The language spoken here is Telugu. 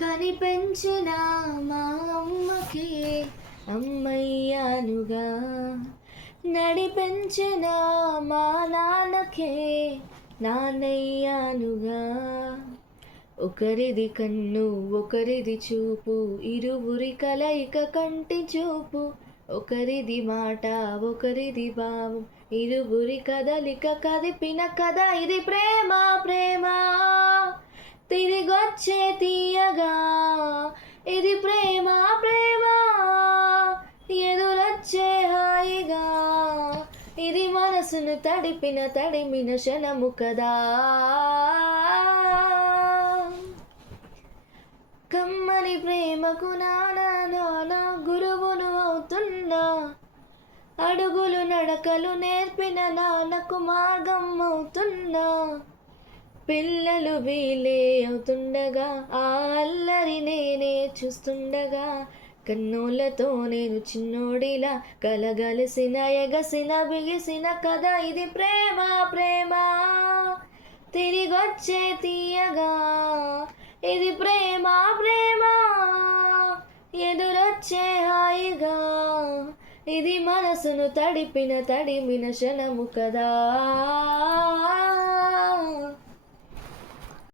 కనిపెంచిన మా అమ్మకే అమ్మయ్యానుగా, నడిపెంచిన మా నాన్నకే నాన్నయ్యానుగా. ఒకరిది కన్ను ఒకరిది చూపు, ఇరువురి కలయిక కంటి చూపు. ఒకరిది మాట ఒకరిది భావం, ఇరువురి కదలిక కదిపిన కథ ఇది ప్రేమ. ప్రేమ తిరిగొచ్చే తీయగా, ఇది ప్రేమ. ప్రేమ ఎదురొచ్చే హాయిగా, ఇది మనసును తడిమిన క్షణము కదా. కమ్మని ప్రేమకు నానా గురువును అవుతున్నా, అడుగులు నడకలు నేర్పిన నాన్నకు మార్గం అవుతున్నా. పిల్లలు వీలే అవుతుండగా, ఆ అల్లరి నేనే చూస్తుండగా, కన్నులతో నేను చిన్నోడిలా కలగలిసిన ఎగసిన బిగిసిన కథ ఇది ప్రేమ. ప్రేమ తిరిగొచ్చే తీయగా, ఇది ప్రేమ. ప్రేమ ఎదురొచ్చే హాయిగా, ఇది మనసును తడిమిన క్షణము కదా.